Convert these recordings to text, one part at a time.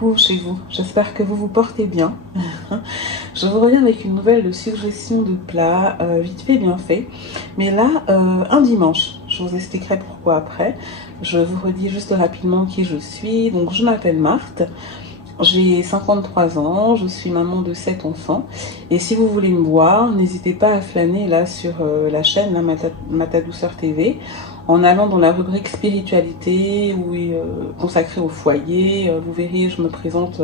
coucou chez vous, j'espère que vous vous portez bien. Je vous reviens avec une nouvelle suggestion de plat, vite fait bien fait. Mais là, un dimanche, je vous expliquerai pourquoi après. Je vous redis juste rapidement qui je suis. Donc je m'appelle Marthe, j'ai 53 ans, je suis maman de 7 enfants. Et si vous voulez me voir, n'hésitez pas à flâner là sur la chaîne, là, Mata Douceur TV. En allant dans la rubrique spiritualité ou consacrée au foyer, vous verrez, je me présente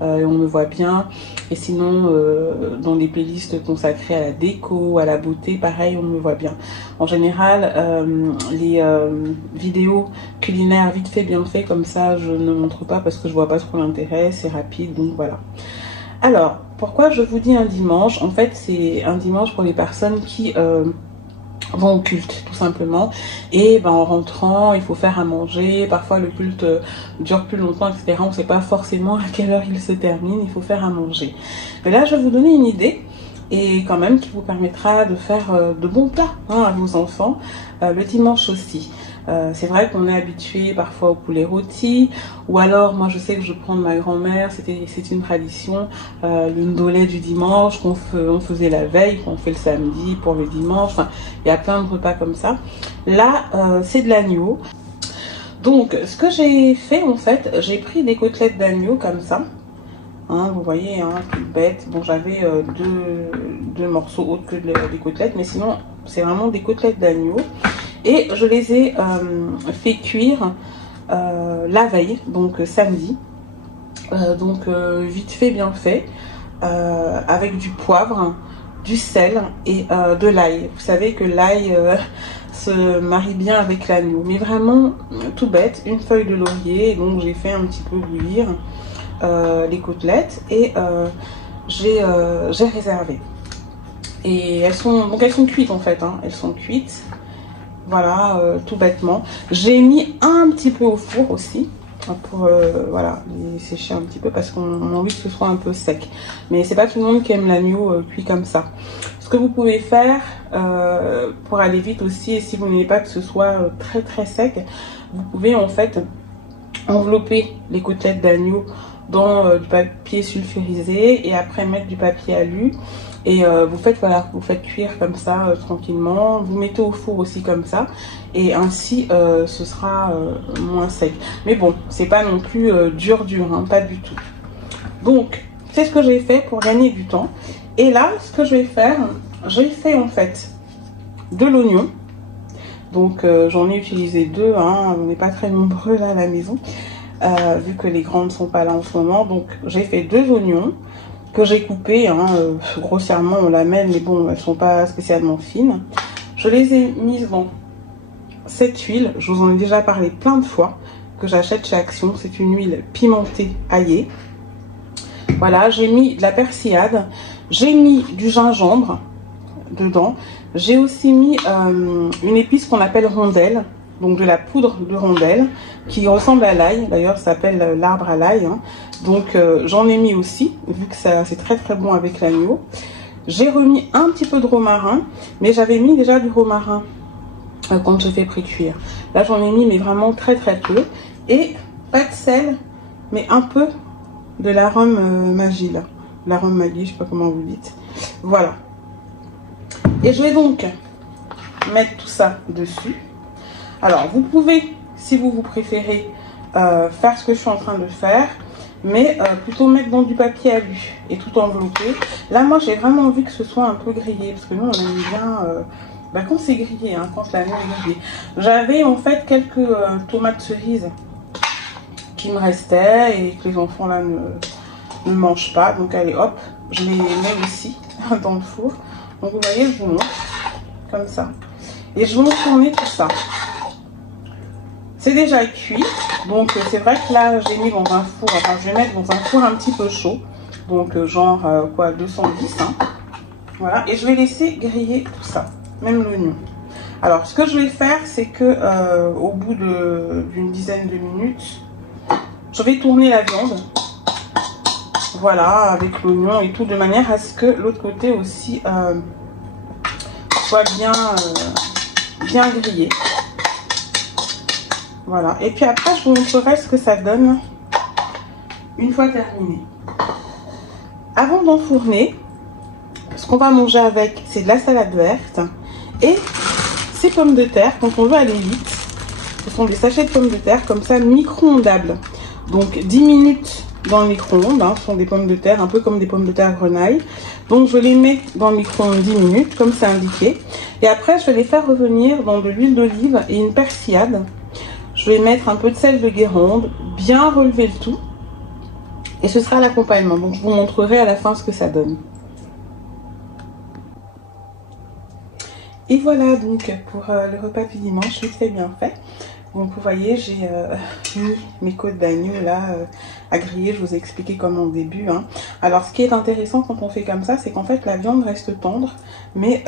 et on me voit bien. Et sinon, dans les playlists consacrées à la déco, à la beauté, pareil, on me voit bien. En général, les vidéos culinaires vite fait, bien fait, comme ça, je ne montre pas parce que je vois pas trop l'intérêt, c'est rapide, donc voilà. Alors, pourquoi je vous dis un dimanche? En fait, c'est un dimanche pour les personnes qui vont au culte tout simplement, et ben en rentrant il faut faire à manger, parfois le culte dure plus longtemps, etc. On ne sait pas forcément à quelle heure il se termine, il faut faire à manger. Mais là je vais vous donner une idée, et quand même qui vous permettra de faire de bons plats à vos enfants le dimanche aussi. C'est vrai qu'on est habitué parfois au poulet rôti, ou alors moi je sais que je prends de ma grand-mère, c'est une tradition, le ndolé du dimanche on faisait la veille, qu'on fait le samedi pour le dimanche. Enfin, il y a plein de repas comme ça. Là c'est de l'agneau. Donc ce que j'ai fait en fait, j'ai pris des côtelettes d'agneau comme ça. Vous voyez, tout bête. Bon, j'avais deux morceaux autres que des côtelettes, mais sinon c'est vraiment des côtelettes d'agneau. Et je les ai fait cuire la veille, donc samedi. Vite fait, bien fait, avec du poivre, du sel et de l'ail. Vous savez que l'ail se marie bien avec l'agneau. Mais vraiment, tout bête, une feuille de laurier. Donc j'ai fait un petit peu bouillir les côtelettes et j'ai réservé. Et elles sont cuites en fait, elles sont cuites. Voilà, tout bêtement. J'ai mis un petit peu au four aussi pour voilà, les sécher un petit peu parce qu'on a envie que ce soit un peu sec. Mais c'est pas tout le monde qui aime l'agneau cuit comme ça. Ce que vous pouvez faire pour aller vite aussi, et si vous n'aimez pas que ce soit très très sec, vous pouvez en fait envelopper les côtelettes d'agneau dans du papier sulfurisé et après mettre du papier alu. Et vous faites cuire comme ça tranquillement. Vous mettez au four aussi comme ça, et ainsi ce sera moins sec. Mais bon, c'est pas non plus dur, pas du tout. Donc c'est ce que j'ai fait pour gagner du temps. Et là, ce que je vais faire, j'ai fait en fait de l'oignon. Donc j'en ai utilisé deux, on n'est pas très nombreux là à la maison, vu que les grandes ne sont pas là en ce moment. Donc j'ai fait deux oignons que j'ai coupé grossièrement, on la met, mais bon, elles sont pas spécialement fines. Je les ai mises dans cette huile, je vous en ai déjà parlé plein de fois, que j'achète chez Action. C'est une huile pimentée aillée. Voilà, j'ai mis de la persillade, j'ai mis du gingembre dedans, j'ai aussi mis une épice qu'on appelle rondelle, donc de la poudre de rondelle qui ressemble à l'ail, d'ailleurs ça s'appelle l'arbre à l'ail. Donc j'en ai mis aussi, vu que c'est très très bon avec l'agneau. J'ai remis un petit peu de romarin, mais j'avais mis déjà du romarin quand je fais pré-cuire. Là j'en ai mis, mais vraiment très très peu. Et pas de sel, mais un peu de l'arôme Maggi là. L'arôme Maggi, je sais pas comment vous dites. Voilà. Et je vais donc mettre tout ça dessus. Alors vous pouvez, si vous préférez, faire ce que je suis en train de faire, mais plutôt mettre dans du papier alu et tout envelopper. Là moi j'ai vraiment envie que ce soit un peu grillé, parce que nous on aime bien quand c'est grillé, quand l'agneau est grillé. J'avais en fait quelques tomates cerises qui me restaient et que les enfants là ne mangent pas, donc allez hop, je les mets aussi dans le four. Donc vous voyez, je vous montre comme ça, et je vais enfourner tout ça. C'est déjà cuit, donc c'est vrai que là j'ai mis dans un four, enfin je vais mettre dans un four un petit peu chaud, donc genre 210, voilà, et je vais laisser griller tout ça, même l'oignon. Alors ce que je vais faire, c'est que au bout d'une dizaine de minutes, je vais tourner la viande, voilà, avec l'oignon et tout, de manière à ce que l'autre côté aussi soit bien grillé. Voilà, et puis après je vous montrerai ce que ça donne une fois terminé. Avant d'enfourner, ce qu'on va manger avec, c'est de la salade verte et ces pommes de terre, quand on veut aller vite. Ce sont des sachets de pommes de terre comme ça, micro-ondables. Donc 10 minutes dans le micro-ondes, hein, ce sont des pommes de terre, un peu comme des pommes de terre grenaille. Donc je les mets dans le micro-ondes 10 minutes, comme c'est indiqué. Et après, je vais les faire revenir dans de l'huile d'olive et une persillade. Je vais mettre un peu de sel de Guérande, bien relever le tout. Et ce sera l'accompagnement. Donc je vous montrerai à la fin ce que ça donne. Et voilà donc pour le repas du dimanche, vite fait bien fait. Donc vous voyez, j'ai mis mes côtes d'agneau là à griller, je vous ai expliqué comment au début. Hein. Alors ce qui est intéressant quand on fait comme ça, c'est qu'en fait la viande reste tendre, mais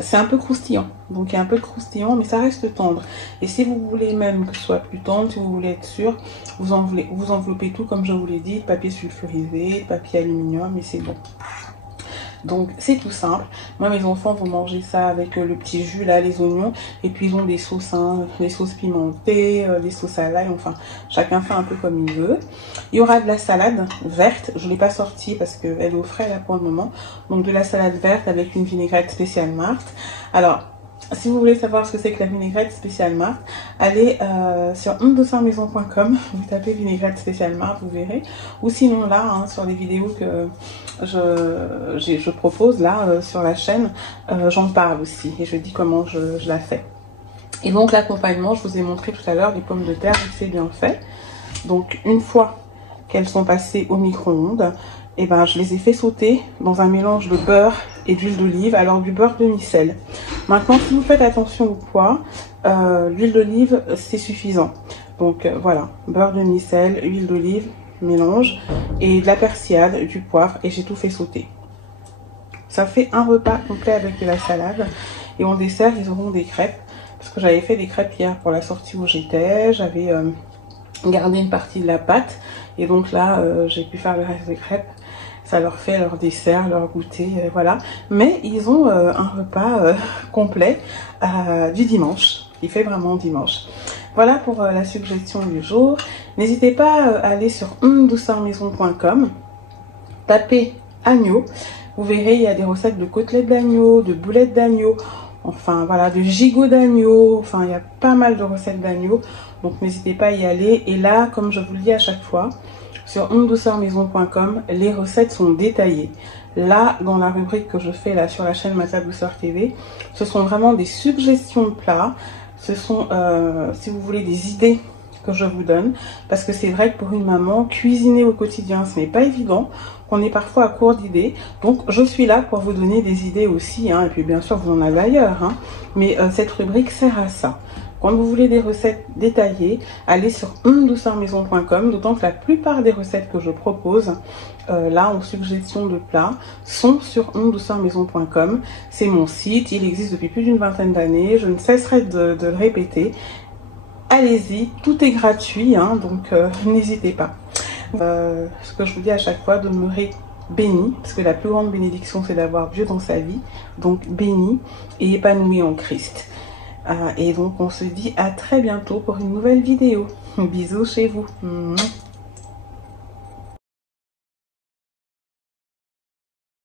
c'est un peu croustillant. Donc il y a un peu de croustillant, mais ça reste tendre. Et si vous voulez même que ce soit plus tendre, si vous voulez être sûr, vous enveloppez tout comme je vous l'ai dit, de papier sulfurisé, de papier aluminium, et c'est bon. Donc c'est tout simple. Moi mes enfants vont manger ça avec le petit jus là, les oignons. Et puis ils ont des sauces, hein, les sauces pimentées, les sauces à l'ail. Enfin chacun fait un peu comme il veut. Il y aura de la salade verte. Je ne l'ai pas sortie parce qu'elle est au frais là pour le moment. Donc de la salade verte avec une vinaigrette spéciale Marthe. Alors si vous voulez savoir ce que c'est que la vinaigrette spéciale Marthe, allez sur ondesarmaison.com, vous tapez vinaigrette spéciale Marthe, vous verrez. Ou sinon là, hein, sur les vidéos que je propose là sur la chaîne, j'en parle aussi et je dis comment je la fais. Et donc l'accompagnement, je vous ai montré tout à l'heure les pommes de terre, c'est bien fait. Donc une fois qu'elles sont passées au micro-ondes, et ben je les ai fait sauter dans un mélange de beurre et d'huile d'olive, alors du beurre demi-sel. Maintenant, si vous faites attention au poids, l'huile d'olive c'est suffisant. Donc voilà, beurre demi-sel, huile d'olive, mélange, et de la persillade, du poivre, et j'ai tout fait sauter. Ça fait un repas complet avec de la salade. Et en dessert, ils auront des crêpes, parce que j'avais fait des crêpes hier pour la sortie où j'étais, j'avais gardé une partie de la pâte, et donc là, j'ai pu faire le reste des crêpes. Ça leur fait leur dessert, leur goûter, voilà. Mais ils ont un repas complet du dimanche, qui fait vraiment dimanche. Voilà pour la suggestion du jour. N'hésitez pas à aller sur ondesarmaison.com, tapez agneau. Vous verrez, il y a des recettes de côtelettes d'agneau, de boulettes d'agneau, enfin voilà, de gigots d'agneau. Enfin, il y a pas mal de recettes d'agneau. Donc n'hésitez pas à y aller. Et là, comme je vous le dis à chaque fois, sur ondesarmaison.com, les recettes sont détaillées. Là, dans la rubrique que je fais là sur la chaîne Ma Table Douceur TV, ce sont vraiment des suggestions de plats. Ce sont, si vous voulez, des idées que je vous donne. Parce que c'est vrai que pour une maman, cuisiner au quotidien, ce n'est pas évident. On est parfois à court d'idées. Donc, je suis là pour vous donner des idées aussi. Hein, et puis, bien sûr, vous en avez ailleurs. Hein, mais cette rubrique sert à ça. Quand vous voulez des recettes détaillées, allez sur ondesarmaison.com, d'autant que la plupart des recettes que je propose, là en suggestion de plats, sont sur ondesarmaison.com. C'est mon site, il existe depuis plus d'une vingtaine d'années, je ne cesserai de le répéter. Allez-y, tout est gratuit, hein, donc n'hésitez pas. Ce que je vous dis à chaque fois, demeurez béni, parce que la plus grande bénédiction c'est d'avoir Dieu dans sa vie, donc béni et épanoui en Christ. Et donc on se dit à très bientôt pour une nouvelle vidéo. Bisous chez vous.